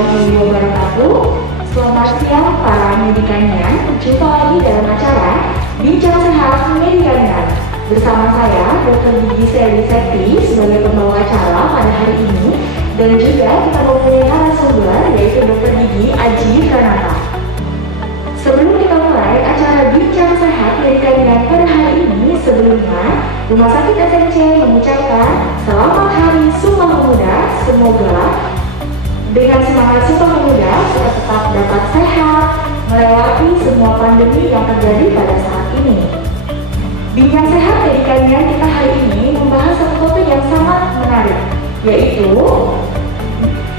warahmatullahi wabarakatuh. Selamat siang para medikanian. Jumpa lagi dalam acara Bincang Sehat Medikanian. Bersama saya, Dr. Gigi Seli Septi sebagai pembawa acara pada hari ini. Dan juga kita mempunyai narasumber yaitu Dr. Gigi Aji Pranata. Sebelum kita mulai acara Bincang Sehat Medikanian pada hari ini, sebelumnya Rumah Sakit SMC mengucapkan Selamat Hari Sumpah Pemuda. Semoga dengan semangat Sumpah Pemuda kita tetap dapat sehat melewati semua pandemi yang terjadi pada saat ini. Bincang Sehat Medikanian kita hari ini membahas satu topik yang sangat menarik, yaitu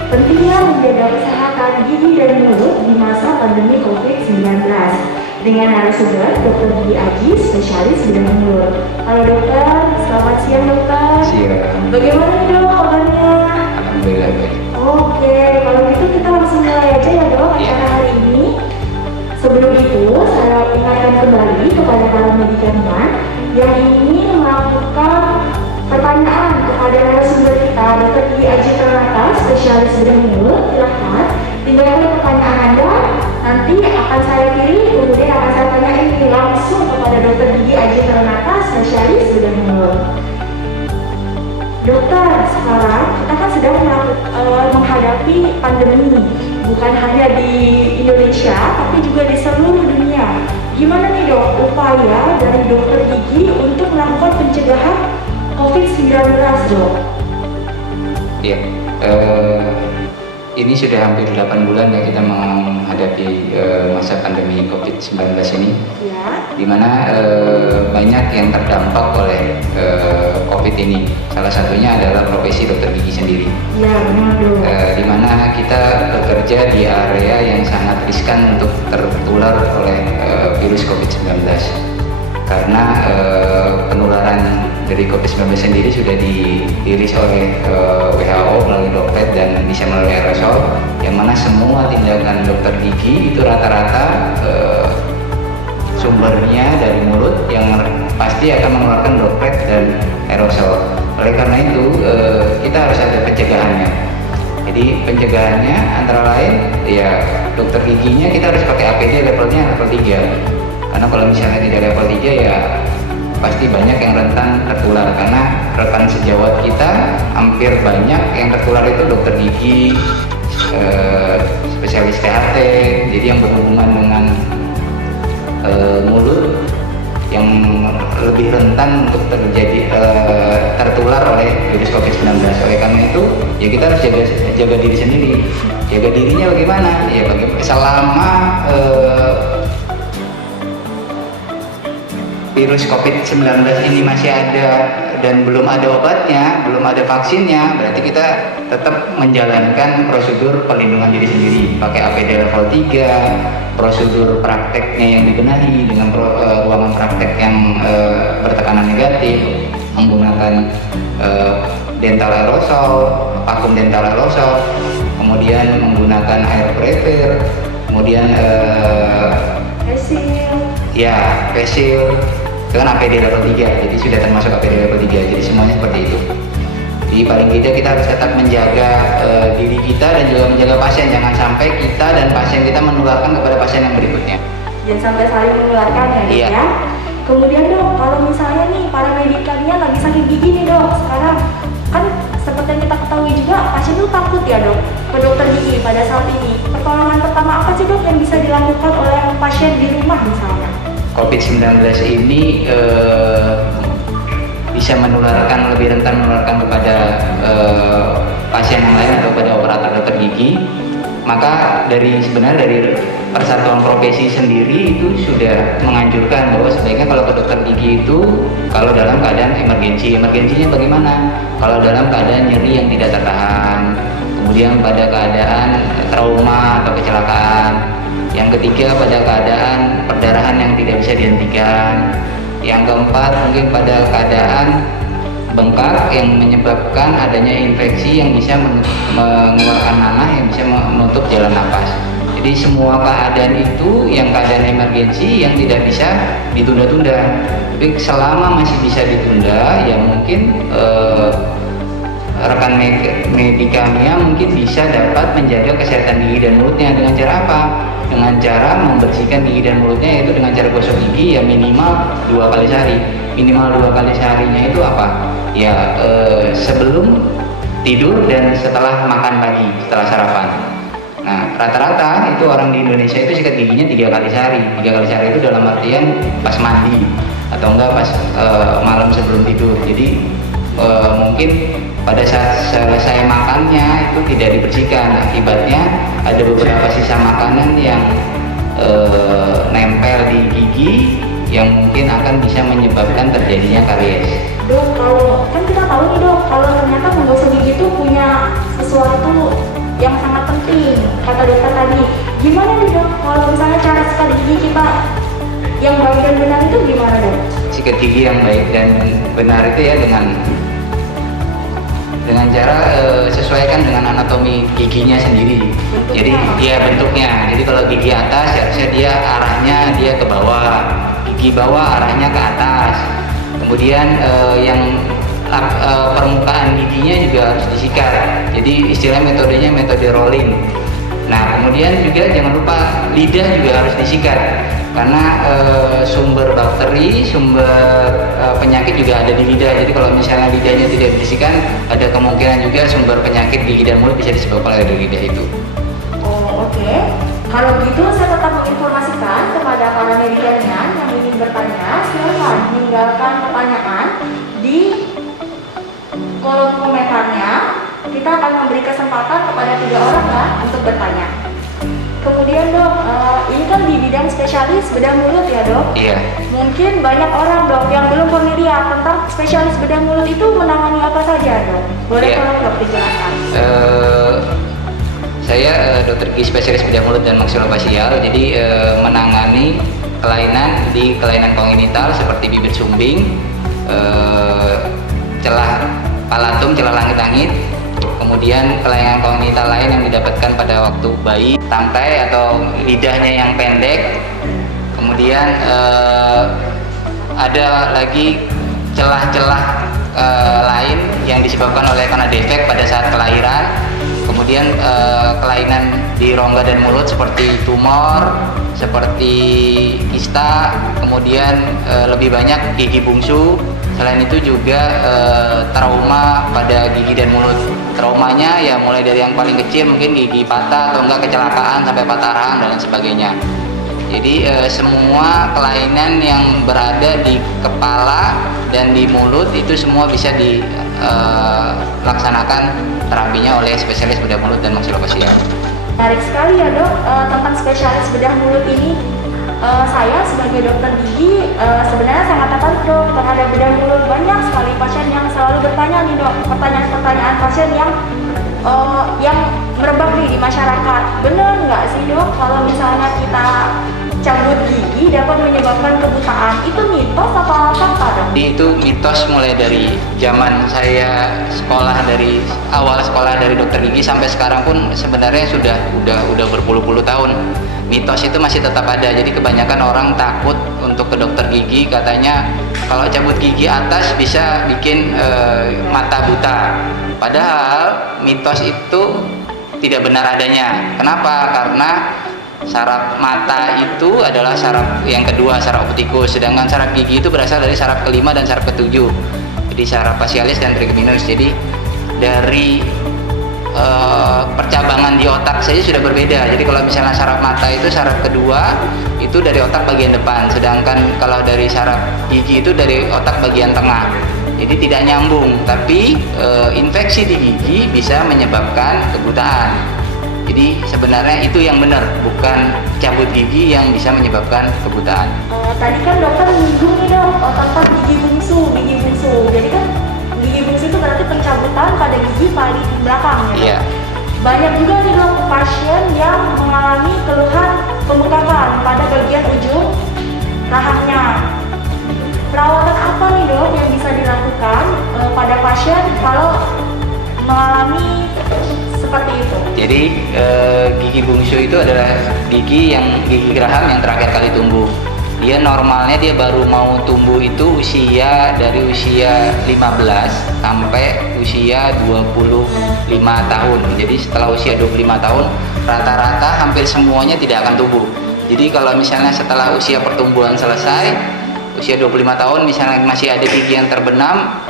pentingnya menjaga kesehatan gigi dan mulut di masa pandemi COVID-19 dengan narasumber Dr. Gigi Aji, spesialis bidang mulut. Halo dokter, selamat siang dokter. Siang. Bagaimana nih dok kabarnya? Alhamdulillah baik. Oke, kalau gitu kita langsung mulai aja ya dok acara hari ini. Sebelum itu, saya ingatkan kembali kepada para medikanian yang ingin melakukan pertanyaan kepada narasumber kita, Dr. Gigi Aji Pranata, spesialis bidang mulut. Silahkan tinggalkan pertanyaan Anda, nanti akan saya pilih, kemudian akan saya tanyain langsung kepada Dr. Gigi Aji Pranata, spesialis bidang mulut. Dokter, sekarang kita kan sedang menghadapi pandemi, bukan hanya di Indonesia, tapi juga di seluruh dunia. Gimana nih dok, upaya dari dokter gigi untuk melakukan pencegahan COVID-19 dok? Ya, ini sudah hampir 8 bulan ya kita menghadapi masa pandemi COVID-19 ini, Ya. di mana banyak yang terdampak oleh COVID ini. Salah satunya adalah profesi dokter gigi sendiri. Ya, benar dok. Di mana kita bekerja di area yang sangat riskan untuk tertular oleh virus COVID-19. Karena penularan dari COVID-19 sendiri sudah dirilis oleh WHO melalui droplet dan bisa melalui aerosol, yang mana semua tindakan dokter gigi itu rata-rata sumbernya dari mulut yang pasti akan mengeluarkan droplet dan aerosol. Oleh karena itu kita harus ada pencegahannya. Jadi pencegahannya antara lain ya dokter giginya kita harus pakai APD levelnya level 3. Karena kalau misalnya tidak level 3 ya pasti banyak yang rentan tertular, karena rekan sejawat kita hampir banyak yang tertular itu dokter gigi, spesialis THT, jadi yang berhubungan dengan mulut yang lebih rentan untuk tertular oleh virus COVID-19. Oleh karena itu ya kita harus jaga diri sendiri. Jaga dirinya bagaimana? Ya selama virus COVID-19 ini masih ada dan belum ada obatnya, belum ada vaksinnya, berarti kita tetap menjalankan prosedur perlindungan diri sendiri, pakai APD level 3, prosedur prakteknya yang dibenahi dengan ruangan praktek yang bertekanan negatif, menggunakan dental aerosol, vakum dental aerosol, kemudian menggunakan air purifier, kemudian face shield dengan APD level 3, jadi sudah termasuk APD level 3, jadi semuanya seperti itu. Jadi paling tidak kita harus tetap menjaga diri kita dan juga menjaga pasien, jangan sampai kita dan pasien kita menularkan kepada pasien yang berikutnya. Jangan sampai saling menularkan ya dok ya. Kemudian dok, kalau misalnya nih para medikanian lagi sakit gigi nih dok, sekarang kan seperti yang kita ketahui juga pasien tuh takut ya dok ke dokter gigi pada saat ini. Pertolongan pertama apa sih dok yang bisa dilakukan oleh pasien di rumah misalnya? COVID-19 ini bisa menularkan, lebih rentan menularkan kepada pasien yang lain atau pada operator dokter gigi. Maka sebenarnya dari Persatuan Profesi sendiri itu sudah menganjurkan bahwa sebaiknya kalau ke dokter gigi itu kalau dalam keadaan emergensinya bagaimana? Kalau dalam keadaan nyeri yang tidak tertahan, kemudian pada keadaan trauma atau kecelakaan, yang ketiga pada keadaan perdarahan yang tidak bisa dihentikan, yang keempat mungkin pada keadaan bengkak yang menyebabkan adanya infeksi yang bisa mengeluarkan nanah yang bisa menutup jalan napas. Jadi semua keadaan itu yang keadaan emergensi yang tidak bisa ditunda-tunda. Tapi selama masih bisa ditunda ya mungkin rekan medikamnya mungkin bisa dapat menjaga kesehatan gigi dan mulutnya dengan cara apa? Dengan cara membersihkan gigi dan mulutnya, yaitu dengan cara gosok gigi ya minimal 2 kali sehari. Minimal 2 kali seharinya itu apa? Ya sebelum tidur dan setelah makan pagi, setelah sarapan. Nah, rata-rata itu orang di Indonesia itu sikat giginya 3 kali sehari. 3 kali sehari itu dalam artian pas mandi atau enggak pas malam sebelum tidur. Jadi mungkin pada saat selesai makannya itu tidak dibersihkan. Akibatnya ada beberapa sisa makanan yang nempel di gigi yang mungkin akan bisa menyebabkan terjadinya karies. Dok, kalau kan kita tahu nih dok, kalau ternyata menggosok gigi itu punya sesuatu yang sangat penting, kata dokter tadi. Gimana nih dok, kalau misalnya cara sikat gigi kita yang baik dan benar itu gimana dok? Sikat gigi yang baik dan benar itu ya dengan cara sesuaikan dengan anatomi giginya sendiri. Jadi dia bentuknya. Jadi kalau gigi atas harusnya dia arahnya dia ke bawah, gigi bawah arahnya ke atas. Kemudian yang permukaan giginya juga harus disikat. Jadi istilah metodenya metode rolling. Nah, kemudian juga jangan lupa lidah juga harus disikat karena sumber bakteri, sumber penyakit juga ada di lidah. Jadi kalau misalnya lidahnya tidak dibersihkan, ada kemungkinan juga sumber penyakit gigi dan mulut bisa disebabkan oleh lidah itu. Oh, oke. Kalau gitu saya tetap menginformasikan kepada para medikalnya yang ingin bertanya, silakan meninggalkan pertanyaan di kolom komentarnya. Kita akan memberi kesempatan kepada 3 orang ya untuk bertanya. Kemudian dok, ini kan di bidang spesialis bedah mulut ya dok? Iya. Mungkin banyak orang dok yang belum familiar tentang spesialis bedah mulut itu menangani apa saja dok? Boleh tolong dok dijelaskan? Saya dokter gigi spesialis bedah mulut dan maksilofasial, jadi menangani kelainan di kelainan kongenital seperti bibir sumbing, celah palatum, celah langit-langit, kemudian kelainan kongenital lain yang didapatkan pada waktu bayi, tangkai atau lidahnya yang pendek, kemudian ada lagi celah-celah lain yang disebabkan oleh karena defek pada saat kelahiran, kemudian kelainan di rongga dan mulut seperti tumor, seperti kista, kemudian lebih banyak gigi bungsu. Selain itu juga trauma pada gigi dan mulut. Traumanya ya mulai dari yang paling kecil mungkin gigi patah atau enggak kecelakaan sampai patah rahang dan lain sebagainya. Jadi semua kelainan yang berada di kepala dan di mulut itu semua bisa dilaksanakan terapinya oleh spesialis bedah mulut dan maksilofasial. Menarik sekali ya dok tentang spesialis bedah mulut ini. Saya sebagai dokter gigi sebenarnya sangat tertarik dok terhadap bedah mulut. Banyak sekali pasien yang selalu bertanya nih dok, pertanyaan-pertanyaan pasien yang merebak nih di masyarakat. Bener nggak sih dok kalau misalnya kita cabut gigi dapat menyebabkan kebutaan? Itu mitos apa fakta dok? Itu mitos mulai dari zaman saya sekolah, dari awal sekolah dari dokter gigi sampai sekarang pun sebenarnya sudah berpuluh-puluh tahun. Mitos itu masih tetap ada. Jadi kebanyakan orang takut untuk ke dokter gigi, katanya kalau cabut gigi atas bisa bikin mata buta. Padahal mitos itu tidak benar adanya. Kenapa? Karena saraf mata itu adalah saraf yang kedua, saraf optikus, sedangkan saraf gigi itu berasal dari saraf kelima dan saraf ketujuh. Jadi saraf facialis dan trigeminus. Jadi dari percabangan di otak saja sudah berbeda. Jadi kalau misalnya saraf mata itu saraf kedua itu dari otak bagian depan, sedangkan kalau dari saraf gigi itu dari otak bagian tengah. Jadi tidak nyambung, tapi infeksi di gigi bisa menyebabkan kebutaan. Jadi sebenarnya itu yang benar, bukan cabut gigi yang bisa menyebabkan kebutaan. Tadi kan dokter menyinggung nih dok tentang gigi bungsu. Jadi kan gigi bungsu itu berarti pencabutan pada gigi paling belakang ya dok? Iya. Banyak juga nih dok pasien yang mengalami keluhan pembengkakan pada bagian ujung rahangnya. Perawatan apa nih dok yang bisa dilakukan pada pasien kalau mengalami seperti itu? Jadi gigi bungsu itu adalah gigi geraham yang terakhir kali tumbuh. dia normalnya dia baru mau tumbuh itu dari usia 15 sampai usia 25 tahun. Jadi setelah usia 25 tahun rata-rata hampir semuanya tidak akan tumbuh. Jadi kalau misalnya setelah usia pertumbuhan selesai, usia 25 tahun misalnya masih ada gigi yang terbenam,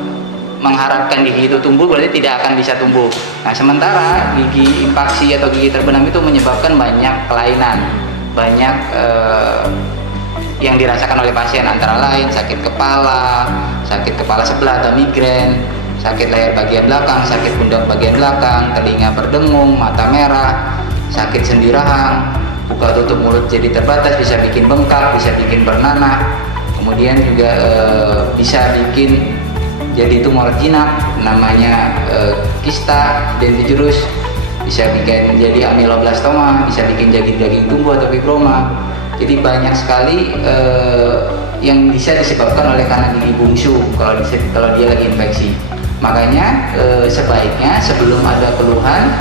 mengharapkan gigi itu tumbuh berarti tidak akan bisa tumbuh. Nah, sementara gigi impaksi atau gigi terbenam itu menyebabkan banyak kelainan, banyak yang dirasakan oleh pasien, antara lain sakit kepala sebelah atau migrain, sakit leher bagian belakang, sakit pundak bagian belakang, telinga berdengung, mata merah, sakit sendi rahang, buka tutup mulut jadi terbatas, bisa bikin bengkak, bisa bikin bernanah, kemudian juga bisa bikin jadi tumor jinak namanya kista dendritis, bisa bikin jadi ameloblastoma, bisa bikin daging tumbuh atau fibroma. Jadi banyak sekali yang bisa disebabkan oleh karena gigi bungsu kalau dia lagi infeksi. Makanya sebaiknya sebelum ada keluhan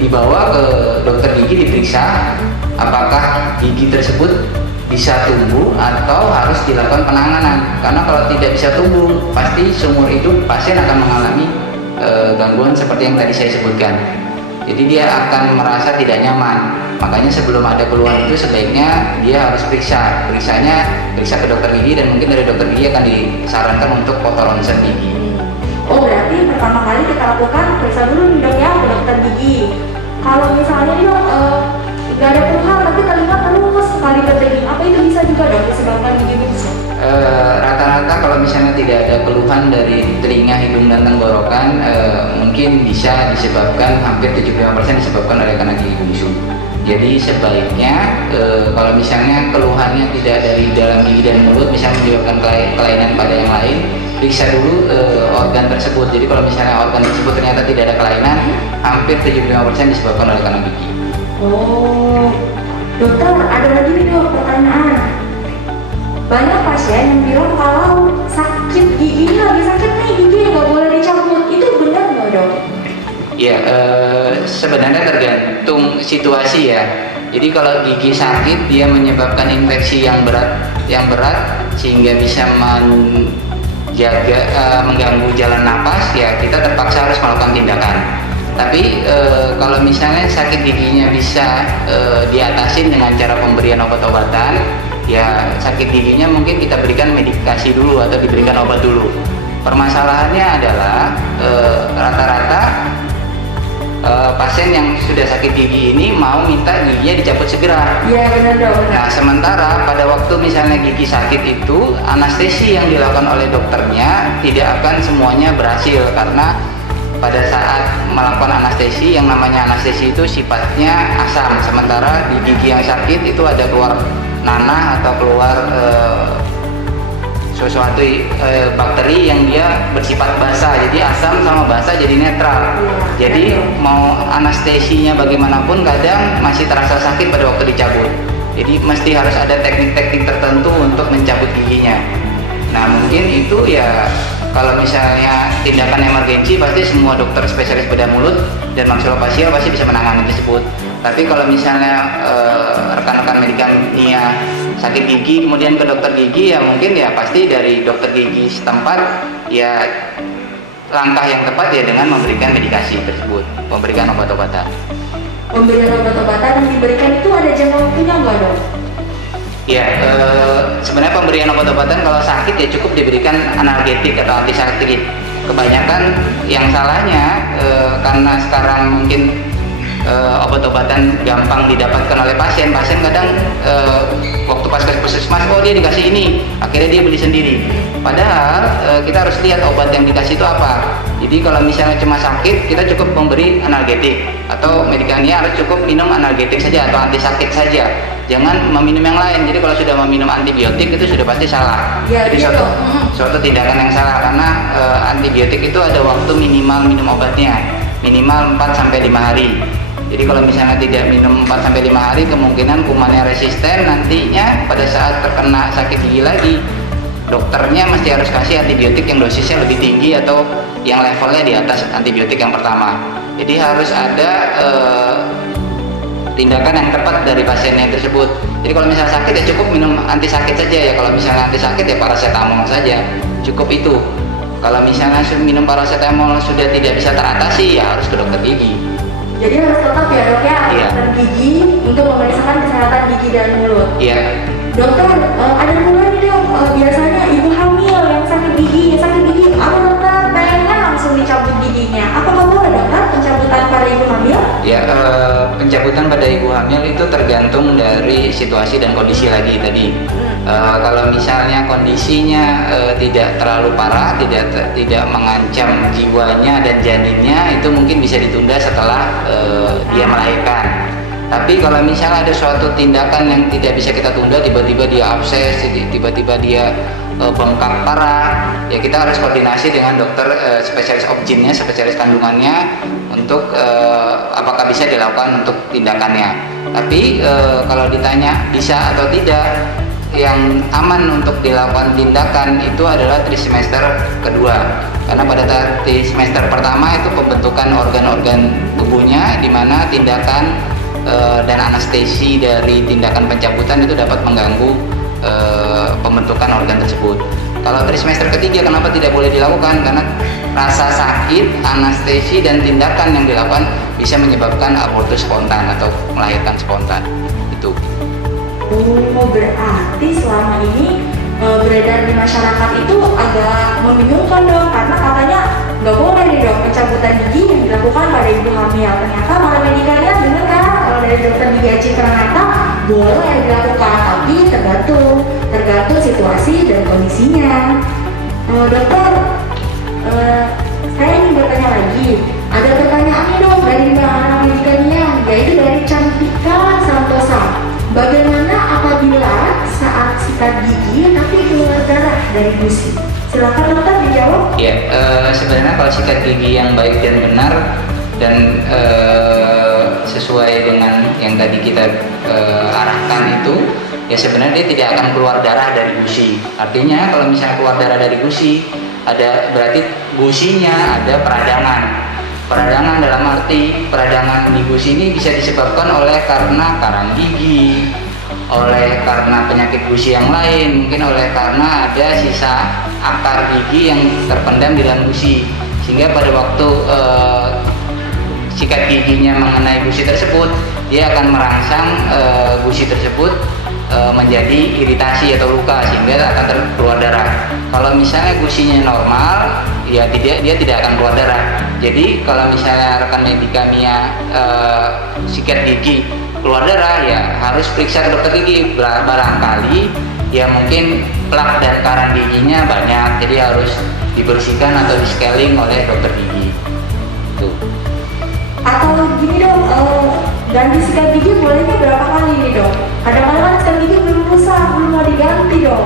dibawa ke dokter gigi diperiksa apakah gigi tersebut bisa tumbuh atau harus dilakukan penanganan. Karena kalau tidak bisa tumbuh, pasti seumur hidup pasien akan mengalami gangguan seperti yang tadi saya sebutkan. Jadi dia akan merasa tidak nyaman. Makanya sebelum ada keluhan itu sebaiknya dia harus periksa ke dokter gigi, dan mungkin dari dokter gigi akan disarankan untuk foto ronsen gigi. Oh, berarti pertama kali kita lakukan periksa dulu nih dok ya ke dokter gigi. Kalau misalnya nih dok nggak ada keluhan tapi terlihat terus sekali berdenging, apa itu bisa juga dok disebabkan gigi bungsu? Rata-rata kalau misalnya tidak ada keluhan dari telinga, hidung, dan tenggorokan, mungkin bisa disebabkan hampir 75% disebabkan oleh karena gigi bungsu. Jadi sebaiknya kalau misalnya keluhannya tidak dari dalam gigi dan mulut, misalnya menyebabkan kelainan pada yang lain, periksa dulu organ tersebut. Jadi kalau misalnya organ tersebut ternyata tidak ada kelainan, hampir 75% disebabkan oleh karena gigi. Oh, dokter, ada lagi nih dok pertanyaan. Banyak pasien yang bilang kalau sakit giginya lagi sakit nih, giginya nggak boleh dicabut. Itu benar nggak dok? Ya, sebenarnya tergantung situasi ya. Jadi kalau gigi sakit dia menyebabkan infeksi yang berat sehingga bisa mengganggu jalan napas, ya kita terpaksa harus melakukan tindakan. Tapi kalau misalnya sakit giginya bisa diatasin dengan cara pemberian obat-obatan, ya sakit giginya mungkin kita berikan medikasi dulu atau diberikan obat dulu. Permasalahannya adalah rata-rata pasien yang sudah sakit gigi ini mau minta giginya dicabut segera. Iya benar dok. Nah, sementara pada waktu misalnya gigi sakit itu, anestesi yang dilakukan oleh dokternya tidak akan semuanya berhasil, karena pada saat melakukan anestesi, yang namanya anestesi itu sifatnya asam, sementara di gigi yang sakit itu ada keluar nanah atau keluar sesuatu bakteri yang dia bersifat basa. Jadi asam sama basa jadi netral. Jadi mau anestesinya bagaimanapun kadang masih terasa sakit pada waktu dicabut. Jadi mesti harus ada teknik-teknik tertentu untuk mencabut giginya. Nah, mungkin itu ya kalau misalnya tindakan emergensi pasti semua dokter spesialis bedah mulut dan maksilofasial pasti bisa menangani tersebut. Tapi kalau misalnya rekan-rekan medikania sakit gigi kemudian ke dokter gigi, ya mungkin ya pasti dari dokter gigi setempat ya langkah yang tepat ya dengan memberikan medikasi tersebut, memberikan obat-obatan. Pemberian obat-obatan yang diberikan itu ada jangka waktunya nggak dok? Ya, sebenarnya pemberian obat-obatan kalau sakit ya cukup diberikan analgetik atau antisakit. Kebanyakan yang salahnya karena sekarang mungkin obat-obatan gampang didapatkan oleh pasien kadang waktu pas ke puskesmas, oh dia dikasih ini, akhirnya dia beli sendiri. Padahal kita harus lihat obat yang dikasih itu apa. Jadi kalau misalnya cuma sakit, kita cukup memberi analgetik, atau medikania harus cukup minum analgetik saja atau antisakit saja, jangan meminum yang lain. Jadi kalau sudah meminum antibiotik itu sudah pasti salah. Ya, jadi suatu tindakan yang salah, karena antibiotik itu ada waktu minimal minum obatnya, minimal 4-5 hari. Jadi kalau misalnya tidak minum 4-5 hari, kemungkinan kumannya resisten, nantinya pada saat terkena sakit gigi lagi, dokternya mesti harus kasih antibiotik yang dosisnya lebih tinggi atau yang levelnya di atas antibiotik yang pertama. Jadi harus ada tindakan yang tepat dari pasiennya tersebut. Jadi kalau misalnya sakit ya cukup minum anti sakit saja ya. Kalau misalnya anti sakit ya paracetamol saja, cukup itu. Kalau misalnya minum paracetamol sudah tidak bisa teratasi ya harus ke dokter gigi. Jadi harus tetap ya dok ya, Iya. dokter gigi untuk memeriksakan kesehatan gigi dan mulut. Iya. Dokter, ada pula nih dok, biasanya ibu hamil yang sakit gigi, apa dokter pengen langsung dicabut giginya? Apakah boleh dokter pencabutan pada ibu hamil? Ya, pencabutan pada ibu hamil itu tergantung dari situasi dan kondisi lagi tadi. Kalau misalnya kondisinya tidak terlalu parah, tidak mengancam jiwanya dan janinnya, itu mungkin bisa ditunda setelah dia melahirkan. Tapi kalau misalnya ada suatu tindakan yang tidak bisa kita tunda, tiba-tiba dia abses, tiba-tiba dia bengkak parah, ya kita harus koordinasi dengan dokter spesialis obgynnya, spesialis kandungannya untuk apakah bisa dilakukan untuk tindakannya. Tapi kalau ditanya bisa atau tidak, yang aman untuk dilakukan tindakan itu adalah trimester kedua, karena pada trimester pertama itu pembentukan organ-organ tubuhnya, di mana tindakan dan anestesi dari tindakan pencabutan itu dapat mengganggu pembentukan organ tersebut. Kalau trimester ketiga kenapa tidak boleh dilakukan? Karena rasa sakit, anestesi dan tindakan yang dilakukan bisa menyebabkan abortus spontan atau melahirkan spontan. Itu. Oh, berarti selama ini beredar di masyarakat itu agak membingungkan dong, karena katanya nggak boleh nih dok pencabutan gigi yang dilakukan pada ibu hamil. Ternyata malah medikalnya bener kan, kalau dari dokter gigi Aci ternyata boleh dilakukan, tapi tergantung situasi dan kondisinya. Dokter, saya ingin bertanya lagi. Ada pertanyaan nih dok dari Mbak Ana Medikalnya, yaitu dari Cantika Santosa. Bagaimana apabila saat sikat gigi tapi keluar darah dari gusi? Silakan dokter dijawab. Ya, sebenarnya kalau sikat gigi yang baik dan benar dan sesuai dengan yang tadi kita arahkan itu, ya sebenarnya dia tidak akan keluar darah dari gusi. Artinya kalau misalnya keluar darah dari gusi, berarti gusinya ada peradangan. Peradangan dalam arti peradangan di gusi ini bisa disebabkan karena karang gigi, karena penyakit gusi yang lain, mungkin karena ada sisa akar gigi yang terpendam di dalam gusi, sehingga pada waktu sikat giginya mengenai gusi tersebut, dia akan merangsang gusi tersebut menjadi iritasi atau luka, sehingga akan keluar darah. Kalau misalnya gusinya normal, ya dia tidak akan keluar darah. Jadi kalau misalnya rekan Medikamia sikat gigi keluar darah, ya harus periksa ke dokter gigi. Barangkali ya mungkin plak dan karang giginya banyak, jadi harus dibersihkan atau di scaling oleh dokter gigi. Tuh. Atau gini dok, ganti sikat gigi bolehnya berapa kali nih dok? Kadang-kadang kan sikat gigi belum rusak, belum mau diganti dok.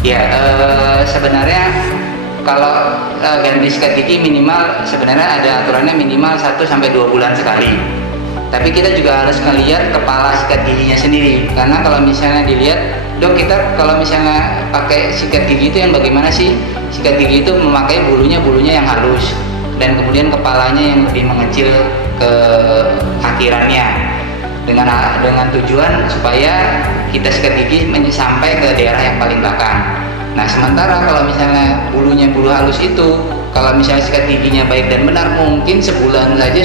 Ya, sebenarnya kalau ganti sikat gigi minimal, sebenarnya ada aturannya minimal 1-2 bulan sekali. Tapi kita juga harus melihat kepala sikat giginya sendiri, karena kalau misalnya dilihat, dok kita kalau misalnya pakai sikat gigi itu yang bagaimana sih? Sikat gigi itu memakai bulunya yang halus, dan kemudian kepalanya yang lebih mengecil ke akhirannya, dengan tujuan supaya kita sikat gigi sampai ke daerah yang paling belakang. Nah, sementara kalau misalnya bulu halus itu, kalau misalnya sikat giginya baik dan benar, mungkin sebulan saja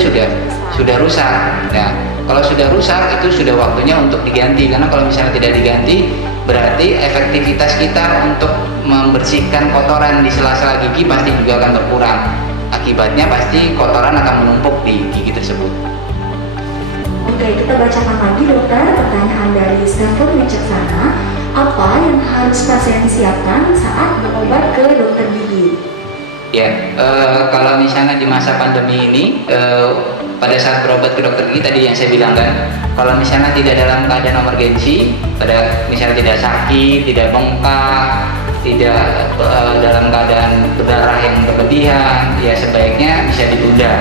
sudah rusak. Nah, kalau sudah rusak itu sudah waktunya untuk diganti, karena kalau misalnya tidak diganti, berarti efektivitas kita untuk membersihkan kotoran di sela-sela gigi pasti juga akan berkurang. Akibatnya pasti kotoran akan menumpuk di gigi tersebut. Oke, kita bacakan lagi dokter pertanyaan dari Stanford Wicaksana. Apa yang harus pasien siapkan saat berobat ke dokter gigi? Ya, kalau misalnya di masa pandemi ini, pada saat berobat ke dokter gigi tadi yang saya bilang kan, kalau misalnya tidak dalam keadaan emergensi, misalnya tidak sakit, tidak bengkak, tidak dalam keadaan berdarah yang berlebihan, ya sebaiknya bisa ditunda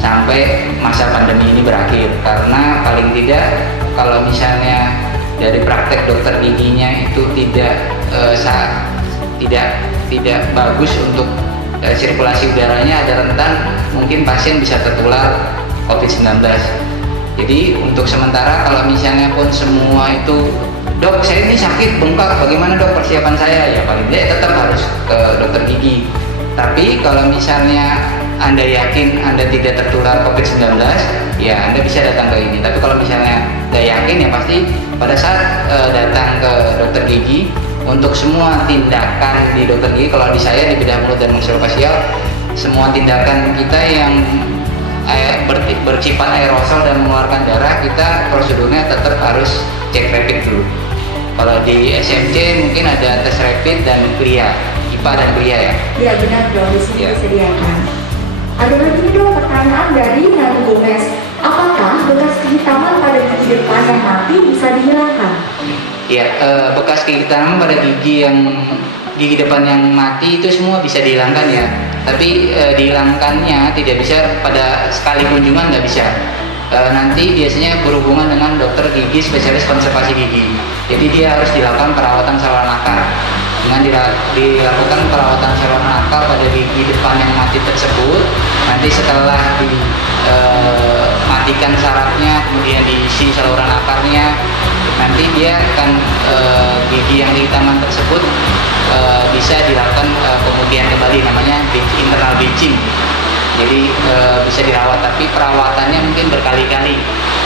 sampai masa pandemi ini berakhir. Karena paling tidak kalau misalnya dari praktek dokter giginya itu tidak bagus untuk sirkulasi udaranya ada rentan, mungkin pasien bisa tertular COVID-19. Jadi untuk sementara kalau misalnya pun semua itu, dok saya ini sakit bengkak, bagaimana dok persiapan saya? Ya paling tidak tetap harus ke dokter gigi. Tapi kalau misalnya Anda yakin Anda tidak tertular COVID-19, ya Anda bisa datang ke ini. Tapi kalau misalnya nggak yakin, ya pasti pada saat datang ke dokter gigi, untuk semua tindakan di dokter gigi, kalau di saya di bedah mulut dan maksilofasial, semua tindakan kita yang bersifat aerosol dan mengeluarkan darah, kita prosedurnya tetap harus cek rapid dulu. Kalau di SMC mungkin ada tes rapid dan klia, IPA dan klia ya. Iya benar dong, di sini Ya. disediakan. Ada lagi nih dong pertanyaan dari Nani Gomez. Apakah bekas kehitaman pada gigi depan yang mati bisa dihilangkan? Ya, bekas kehitaman pada gigi depan yang mati itu semua bisa dihilangkan ya. Tapi dihilangkannya tidak bisa pada sekali kunjungan, nggak bisa. Nanti biasanya berhubungan dengan dokter gigi spesialis konservasi gigi. Jadi dia harus dilakukan perawatan saluran akar. Dengan dilakukan perawatan saluran akar pada gigi depan yang mati tersebut, nanti setelah dimatikan sarafnya, kemudian diisi saluran akarnya, nanti dia akan gigi yang kehitaman tersebut bisa dilakukan kemudian kembali, namanya internal bleaching. Jadi bisa dirawat, tapi perawatannya mungkin berkali-kali.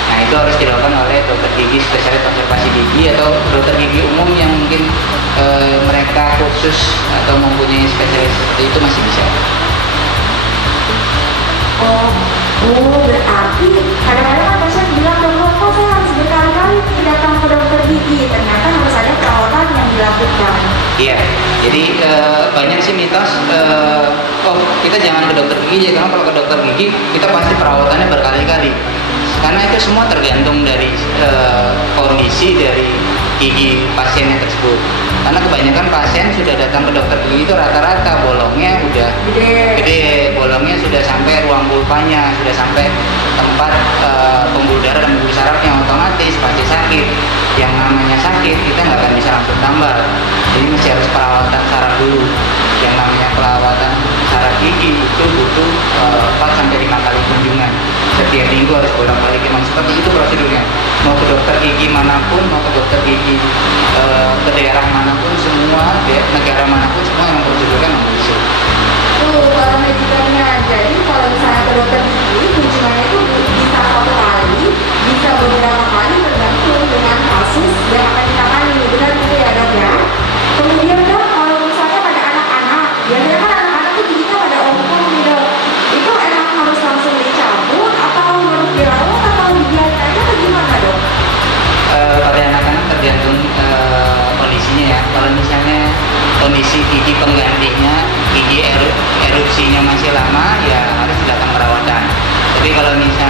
Nah itu harus dilakukan oleh dokter gigi spesialis konservasi gigi atau dokter gigi umum yang mungkin mereka khusus atau mempunyai spesialis seperti itu masih bisa. Berarti kadang-kadang kan pasien bilang, kok saya harus berkali-kali nih datang ke dokter gigi, ternyata harus ada perawatan yang dilakukan. Iya, jadi banyak sih mitos, kita jangan ke dokter gigi ya, karena kalau ke dokter gigi kita pasti perawatannya berkali-kali. Karena itu semua tergantung dari kondisi dari gigi pasiennya tersebut. Karena kebanyakan pasien sudah datang ke dokter gigi itu rata-rata bolongnya udah gede, bolongnya sudah sampai ruang pulpanya, sudah sampai tempat pembuluh darah dan pembuluh sarafnya, otomatis pasti sakit. Yang namanya sakit kita nggak akan bisa langsung tambal, jadi masih harus perawatan saraf dulu. Yang namanya perawatan saraf gigi itu butuh 4-5 kali kunjungan setiap minggu, harus bolak-balik. Memang seperti itu prosedurnya. Mau ke dokter gigi manapun, mau ke dokter gigi ke daerah manapun, semua negara manapun, semua yang prosedurnya mengusung. Kalau medikannya, jadi kalau misalnya ke dokter gigi, kunjungannya itu bisa 1 kali, bisa beberapa kali, tergantung dengan kasus yang akan ditangani. Benar gitu ya dok ya? Kemudian dok, kalau misalnya pada anak-anak, biasanya kan anak-anak tuh giginya pada ompong nih dok, itu emang harus langsung dicabut atau harus dirawat atau dibiarkan aja atau gimana dok? Pada anak-anak tergantung kondisinya ya. Kalau misalnya kondisi gigi penggantinya, gigi erupsinya masih lama, ya harus dilakukan perawatan. Tapi kalau misalnya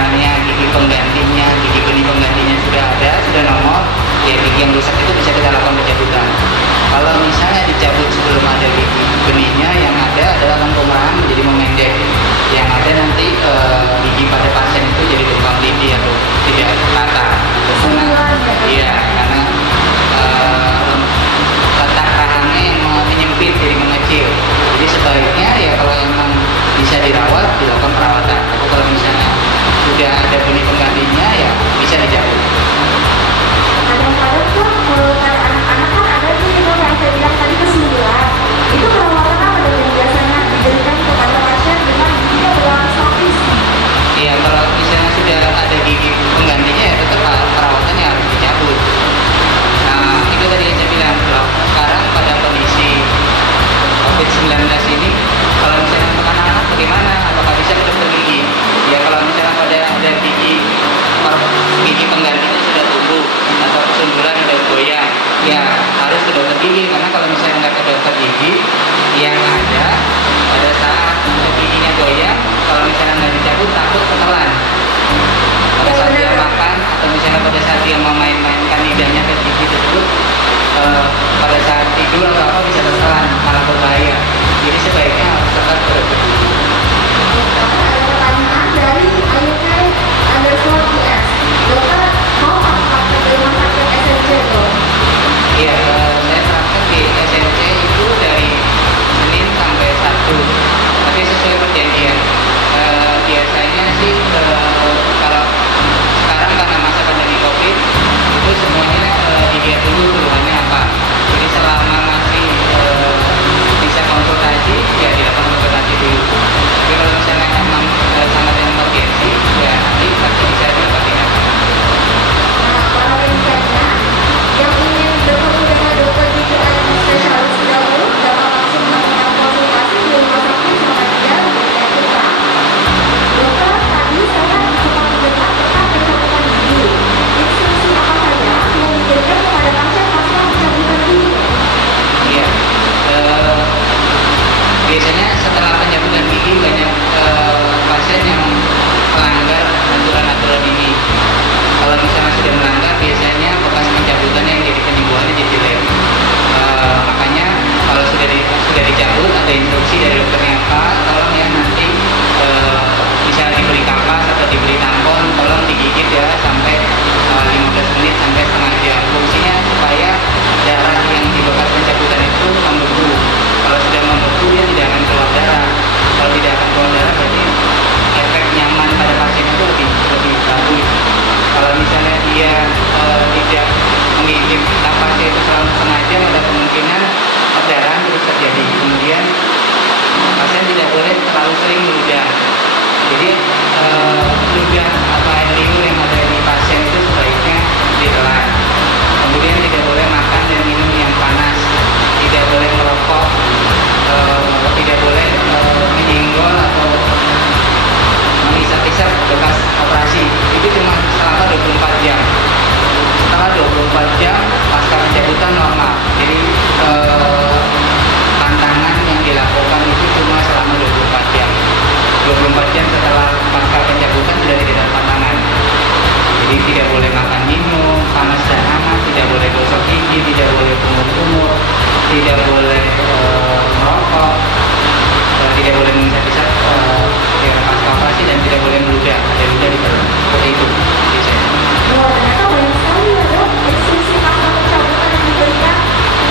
tidak mengintip napasnya itu selama setengah jam, ada kemungkinan perdarahan terus terjadi. Kemudian pasien tidak boleh terlalu sering meludah. Jadi ludah atau air liur yang ada di pasien itu sebaiknya ditelan. Kemudian tidak boleh makan dan minum yang panas, tidak boleh merokok, tidak boleh menyenggol atau mengisap-isap bekas operasi. Itu cuma selama 24 jam. Setelah 24 jam pasca pencabutan normal. Jadi tantangan yang dilakukan itu cuma selama 24 jam. 24 jam setelah pasca pencabutan sudah tidak ada tantangan. Jadi tidak boleh makan minum, panas dan hangat, tidak boleh gosok gigi, tidak boleh kumur-kumur, tidak boleh merokok, tidak boleh mengisap-isap pasca operasi, dan tidak boleh meludah. Ada ludah di perut. Seperti itu. Wah, ternyata banyak sekali ya dok instruksi pasca pencabutan yang diberikan.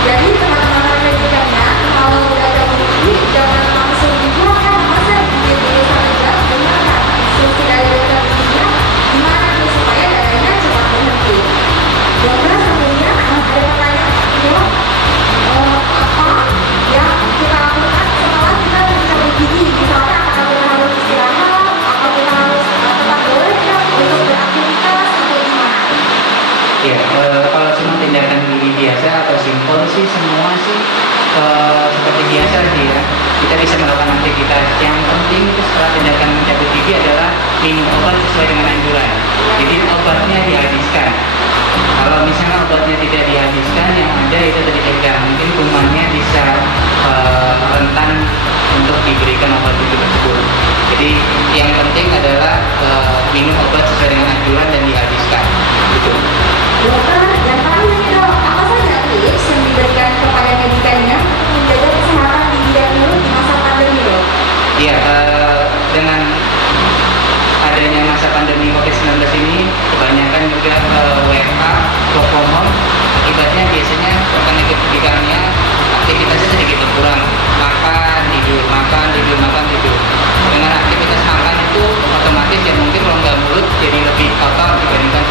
Jadi teman-teman medikannya kalau udah ada bukti jangan langsung dibuang ya mas ya, dulu saja dengarkan instruksi dari dokter giginya gimana nih supaya darahnya cepat berhenti. Dokter sebelumnya ada pertanyaan dok, apa yang kita lakukan setelah kita mencabut gigi, misalnya apakah kita harus istirahat, apakah kita harus tetap bekerja untuk beraktivitas atau gimana? Ya, kalau cuma tindakan gigi biasa atau simpel sih semua sih seperti biasa sih ya. Kita bisa melakukan aktivitas. Yang penting itu setelah tindakan mencabut gigi adalah minum obat sesuai dengan anjuran. Jadi obatnya dihabiskan. Kalau misalnya obatnya tidak dihabiskan, yang ada itu tadi saya bilang, mungkin kumannya bisa rentan untuk diberikan obat itu tersebut. Jadi yang penting adalah minum obat sesuai dengan anjuran dan dihabiskan. Gitu. Dokter, yang terakhir nih dok, apa saja tips yang diberikan kepada medikannya untuk menjaga kesehatan gigi dan mulut di masa pandemi dok? Iya, dengan adanya masa pandemi COVID-19 ini, kebanyakan juga WFH, work from home, akibatnya biasanya rekan kegiatannya aktivitasnya sedikit berkurang, makan, tidur, makan, tidur, makan, tidur. Dengan aktivitas makan itu otomatis ya mungkin rongga mulut jadi lebih kotor dibandingkan